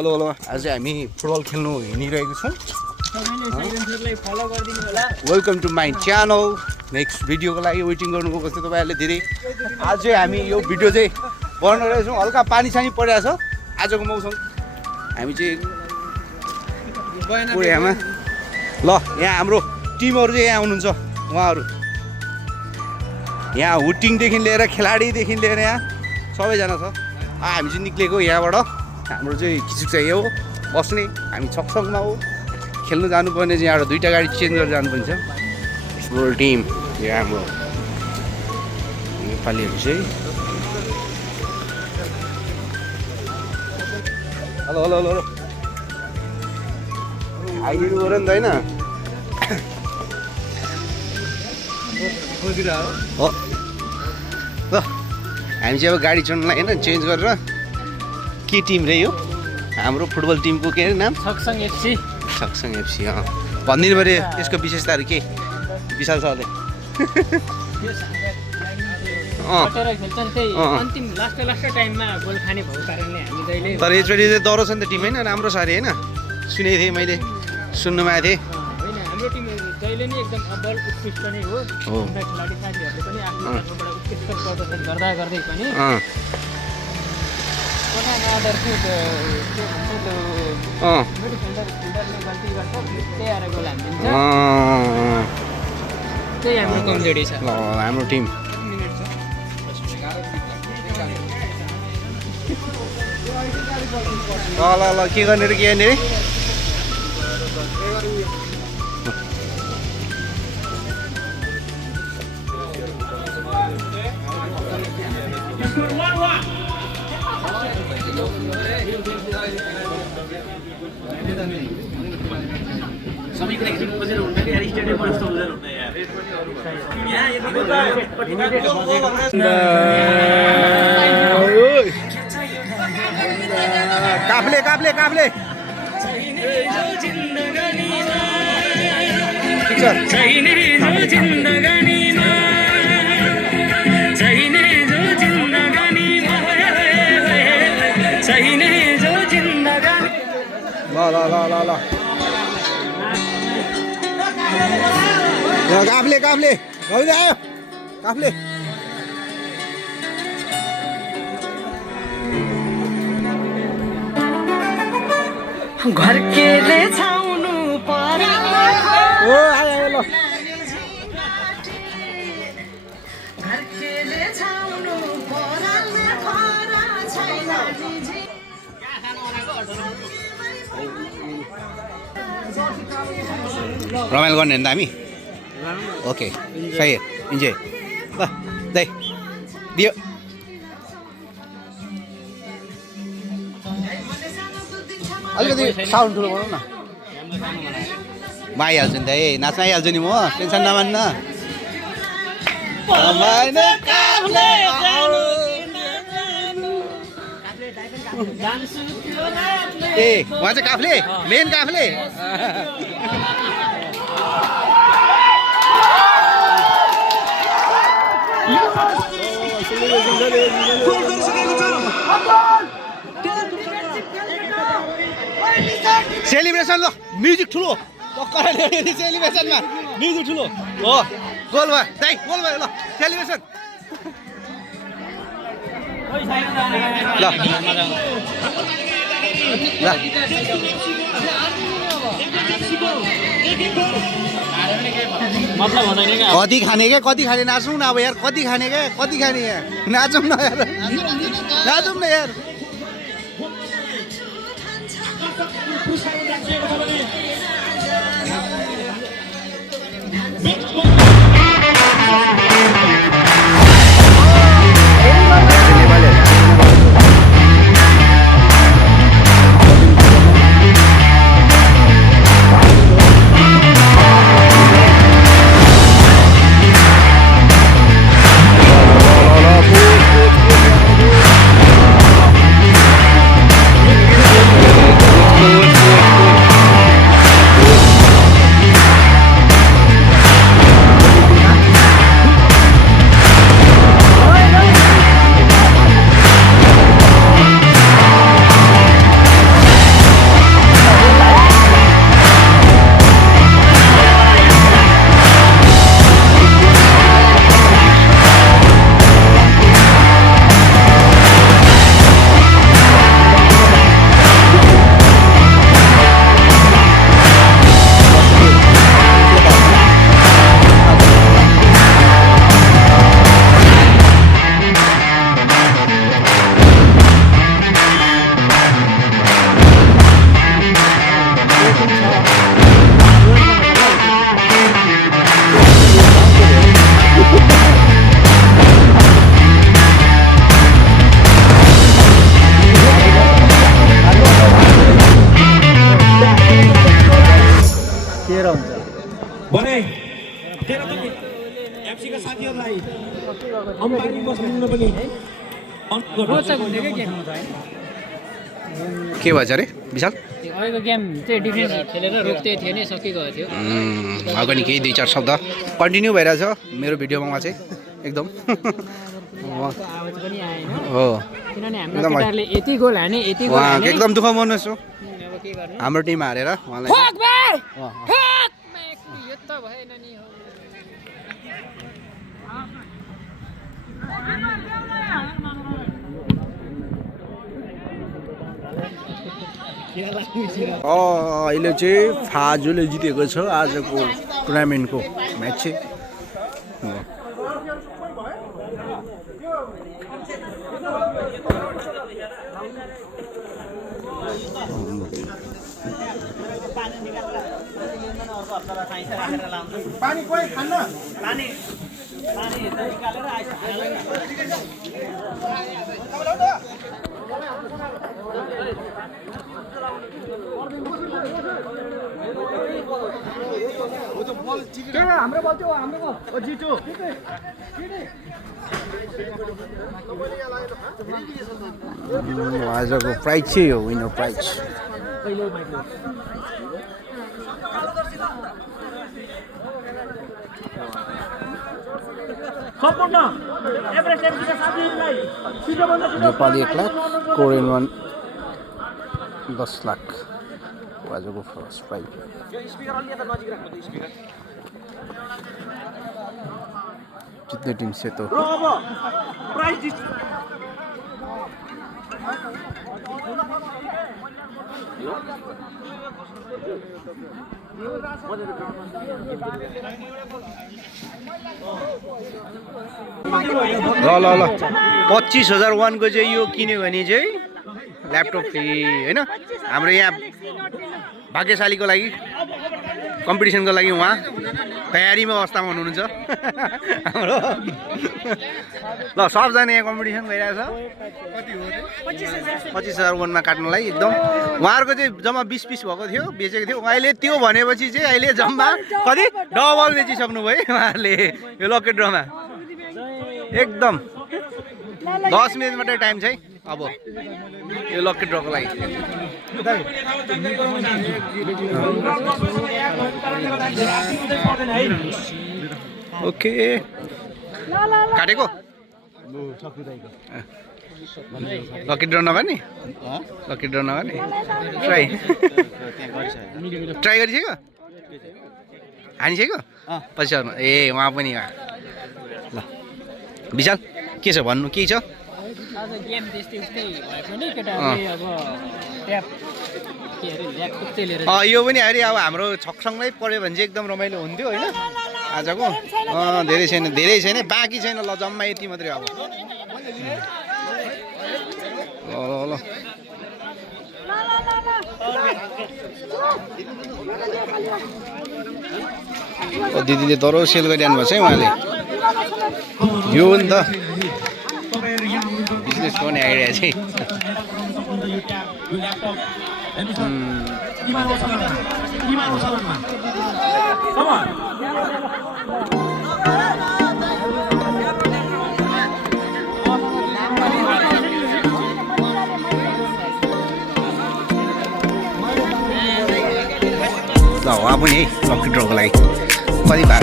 Hello hello आज हामी football खेल्नु हिँडिरहेको छौँ welcome to my channel next भिडियोको लागि वेटिङ गर्नुभएको छ तपाईँहरूले धेरै आज चाहिँ हामी यो भिडियो चाहिँ बनाउन रहेछौँ हल्का पानी सानी परिरहेको छ आजको मौसम हामी चाहिँ यहाँमा ल यहाँ हाम्रो टिमहरू चाहिँ यहाँ हुनुहुन्छ उहाँहरू यहाँ हुटिङदेखि लिएर खेलाडीदेखि लिएर यहाँ सबैजना छ हामी चाहिँ निक्लेको यहाँबाट हाम्रो चाहिँ खिचुक चाहिँ यो हो बस्ने हामी छकसङमा हो खेल्नु जानुपर्ने चाहिँ यहाँ दुईवटा गाडी चेन्ज गरेर जानुपर्छ फुटबल टिम यो हाम्रो नेपालीहरू चाहिँ हेलो हेलो हेलो आइदिनु पऱ्यो नि त होइन हो ल हामी चाहिँ अब गाडी चढ्नुलाई होइन चेन्ज गरेर के टिम रे यो हाम्रो फुटबल टिमको के अरे नाम छकसङ एफसी अँ भनिदिनु पऱ्यो यसको विशेषताहरू के विशाल सरले तर यसपालि चाहिँ डह्रो छ नि त टिम होइन राम्रो छ अरे होइन सुनेको थिएँ मैले सुन्नुमा आएको थिएँ हाम्रो टिम जहिले नै एकदम अब्बल उत्कृष्ट नै हो खेलाडी साथीहरूले पनि आफ्नो तर्फबाट उत्कृष्ट प्रदर्शन गर्दा गर्दै पनि हाम्रो कमजोरी छ हाम्रो टिम ल ल के गर्ने रे के गर्ने रे काफले काफले आयो काफले घर केले छाउनु पर्यो ओ आयो ल घर केले छाउनु पर्यो खरा छैन रमाइलो गर्ने नि त हामी ओके सही इन्जोय ल दाइ दियो अलिकति साउन्ड ठुलो बनाऊ न म आइहाल्छु नि त ए नाच्न आइहाल्छु नि म टेन्सन नमान्न ए उहाँ चाहिँ काफले मेन काफले सेलिब्रेसन ल म्युजिक ठुलो सेलिब्रेसनमा म्युजिक ठुलो हो गोल भयो दाइ गोल भयो ल सेलिब्रेसन ल कति खाने क्या कति खाने नाचौँ न अब यार कति खाने क्या कति खाने यहाँ नाचौँ न यार नाचौँ न यार रोचक हुन्थ्यो क्या गेम के भएछ अरे विशाल? अहिलेको गेम चाहिँ डिफेन्स खेलेर रोक्दै थियो नि सकिएको थियो अगाडि नि केही 2-4 शब्द कन्टिन्यू भइरहेछ मेरो भिडियोमा चाहिँ एकदम आवाज पनि आएन हो किनभने हाम्रो केटाहरूले यति गोल हाने यति गोल हाने एकदम दुःख मर्नुहोस् हो अब के गर्नु हाम्रो टिम हारेर उहाँलाई यो त भएन नि हो अहिले चाहिँ फाजुले जितेको छ आजको टुर्नामेन्टको म्याच चाहिँ पानी कोही खान्न पानी हाम्रो बल थियो हाम्रो जित्यो आजको प्राइज चाहिँ हो विनर प्राइज सम्पूर्ण एभरेस्ट एमपीका साथीहरूलाई नेपाली 1 लाख कोरियन 10 लाख आजको फर्स्ट प्राइज जित्ने टिम सेतो र अब प्राइज ल 25,000 वानको चाहिँ यो किन्यो भने चाहिँ ल्यापटप फ्री हैन हाम्रो यहाँ भाग्यशालीको लागि कम्पिटिसनको लागि उहाँ तयारीमा अवस्थामा हुनुहुन्छ हाम्रो ल सबजना यहाँ कम्पिटिसन भइरहेछ 25,000 वानमा काट्नलाई एकदम उहाँहरूको चाहिँ जम्मा 20 पिस भएको थियो बेचेको थियो अहिले त्यो भनेपछि चाहिँ अहिले जम्मा कति डबल बेचिसक्नु भयो उहाँहरूले यो लकेट ड्रमा एकदम 10 मिनट मात्रै टाइम छ है अब यो लकेट ड्रको लागि ओके काटेको लकेट ड्र नगर्ने लकेट ड्र नगर्ने ट्राई गरिसक्यो हानिसक्यो पछि आउनु ए उहाँ पनि ल विशाल के छ भन्नु के छ आज गेम त्यस्तै उस्तै भएको नि केटाहरूले अब ट्याप के अरे ल्यापटप चाहिँ लिएर यो पनि अरे अब हाम्रो छकसँगै पऱ्यो भने चाहिँ एकदम रमाइलो हुन्थ्यो होइन आजको धेरै छैन बाँकी छैन ल जम्मा यति मात्रै अब ल दिदीले दरो सेल गरिरहनु भएको छ है उहाँले यो हो नि त बिजनेस गर्ने आइडिया चाहिँ ल उहाँ पनि है लकी ड्रको लागि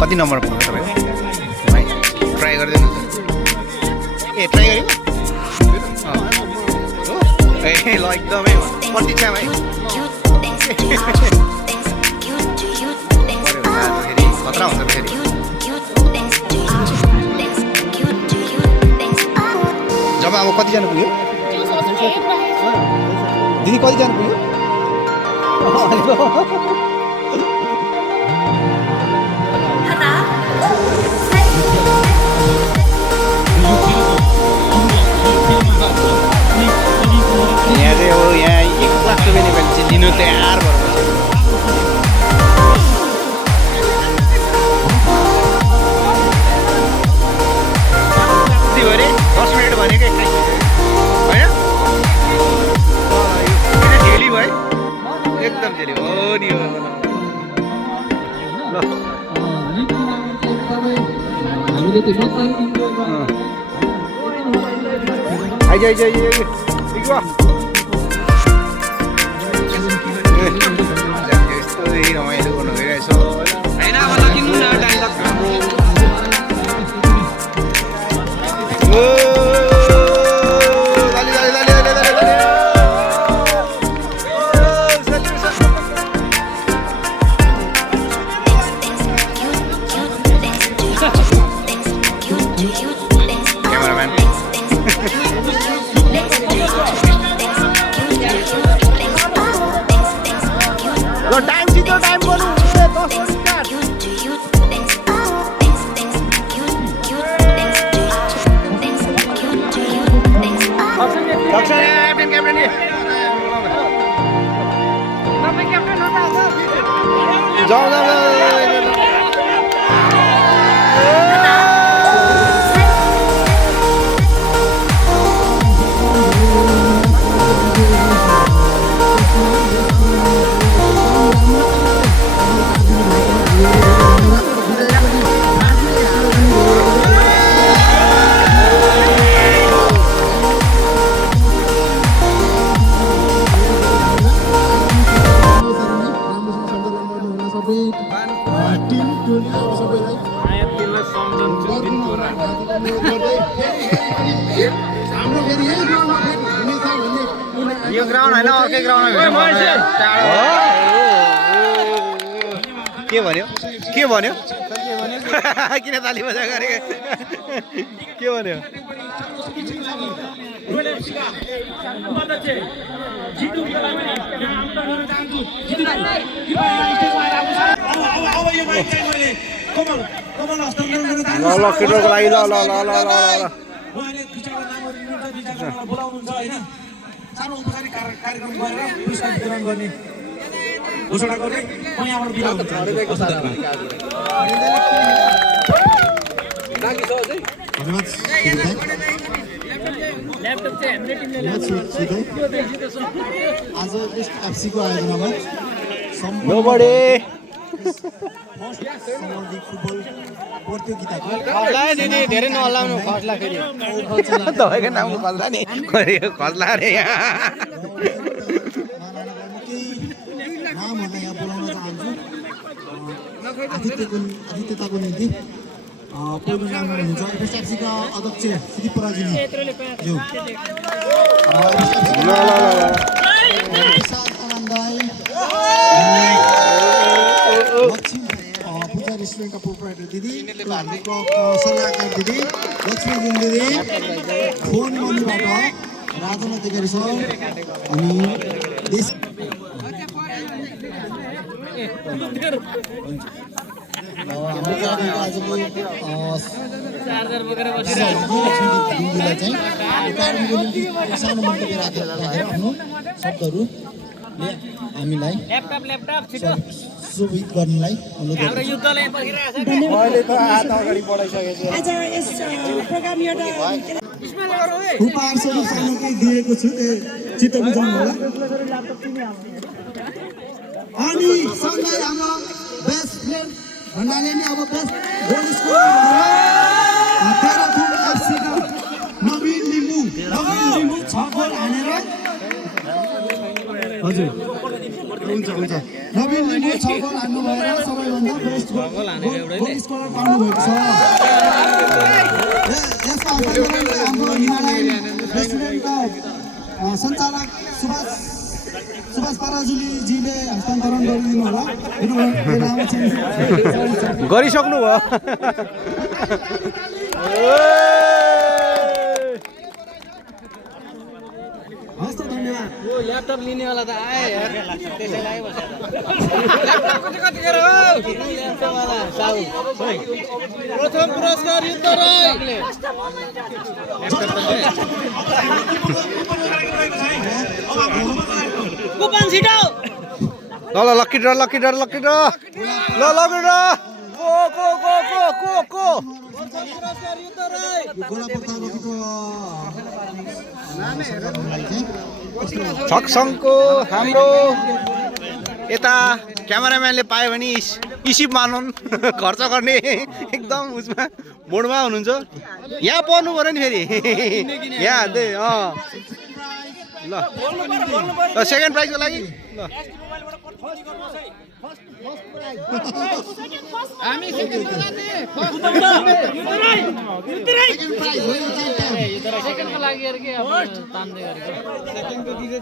कति नम्बर पुग्छ तपाईँको भाइ ट्राई गरिदिनु ए ट्राई गरेको ए ल एकदमै प्रतीक्षा भाइ खतरा हुन्छ फेरि जब अब कतिजना पुग्यो दिदी कतिजना पुग्यो यहाँ चाहिँ हो यहाँ 1 लाख रुपियाँ नेपाली चाहिँ लिनु तयार भएर कति भयो अरे 10 मिनट भनेको 21 होइन ढिली भयो एकदम ढिली हो नि ल आइज आइज आइज ठिक भयो यस्तै रमाइलो गर्नु गइरहेछ होइन अब लकिनु न डाइलग यो ग्राउन्ड हैन अर्कै ग्राउन्ड के भन्यो के भन्यो किन ताली बजा गरे के भन्यो ल केटोको लागि ल ल ल ल ल सानो उपचारिक कार्यक्रम गरेर पुरस्कार वितरण गर्ने घोषणा गर्ने म यहाँबाट बिदा हुन आज एफसीको आयोजनामा फुटबल प्रतियोगिताको धेरै नहल्लाउनु खस्ला फेरि तपाईँको नाम खस्ला नि खस्ला अरे नामहरूलाई यहाँ बोलाउन चाहन्छु आतिथ्यताको निम्ति पहिलो नाम हुनुहुन्छ एफएसएफसीका अध्यक्ष श्री पराजुली ज्यू प्रसाद आनन्दाई पूजा रेस्टुरेन्टका प्रोप्राइटर दिदी हाम्रो सल्लाहकार दिदी लक्ष्मी दिदी फोन मनीबाट राजन अधिकारी सर अनि देश हाम्रो कार्यक्रमको आजको दिदीलाई चाहिँ कार्यक्रमको निम्ति सानो मन्तव्य राखेर आफ्नो शब्दहरूले हामीलाई शुभित गर्नलाई अनुरोध उपहार स्वरूप सामग्री दिएको छु चित्त बुझाउनु होला अनि सँगै हाम्रो बेस्ट फ्रेन्ड भन्नाले नि अब बेस्ट गोल स्कोरर भनेर 13 थुम एफसीका नवीन लिम्बू 6 गोल हानेर हजुर हुन्छ नवीन लिम्बू 6 गोल हान्नु भएर सबैभन्दा बेस्ट गोल स्कोरर पाउनु भएको छ यसमा हाम्रो हिमालयन रेस्टुरेन्टका सञ्चालक सुभाष पराजुलीजीले हस्तान्तरण गरिदिनु होला गरिसक्नु भयो हस् त धन्यवाद ओ ल्यापटप लिनेवाला त आए यार त्यसैले आइबस्छ ल्यापटपको चाहिँ कतिखेर हो ल्यापटपवाला साउ प्रथम पुरस्कार युद्धराईले कुपन छिटो ल लकी ड्र ल लकी ड्र को छक्सङको हाम्रो यता क्यामेराम्यानले पायो भने इसिप मानुन् खर्च गर्ने एकदम उसमा मोडमा हुनुहुन्छ यहाँ पर्नु पऱ्यो नि फेरि यहाँ त्यही ल सेकेन्ड प्राइजको लागि ल हामी सेकेन्डमा जाने सेकेन्डको लागि अरे के अब तान्दै गरेको सेकेन्डको दिँदै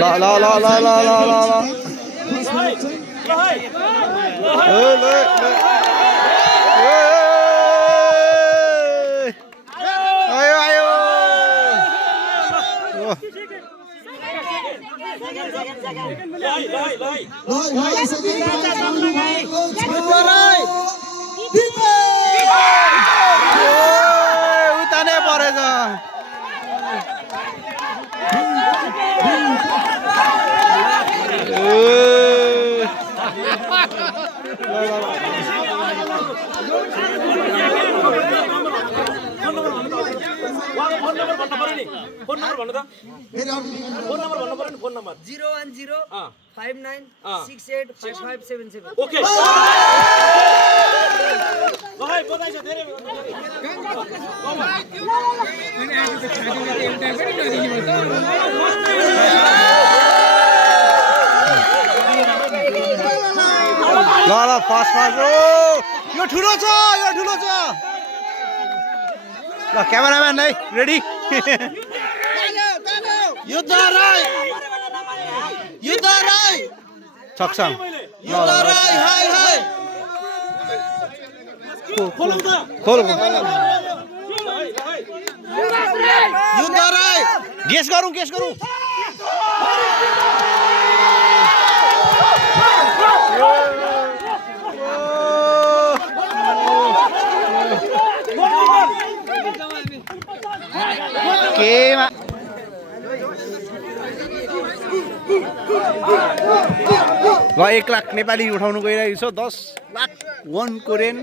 ल ल ल ल ल ल आयो आयो उतानै परेछ फोन नम्बर भन्नु त फोन नम्बर भन्नु पर्यो नि फोन नम्बर 01059685577 ओके भाइ बधाई छ धेरै ल ल फास्ट फास्ट यो ठुलो छ ल क्यामेराम्यान है रेडी सक्छम खोल गेस गरौँ केमा ल 1 लाख नेपाली उठाउनु गइरहेको छ 10 लाख 1 कोरियन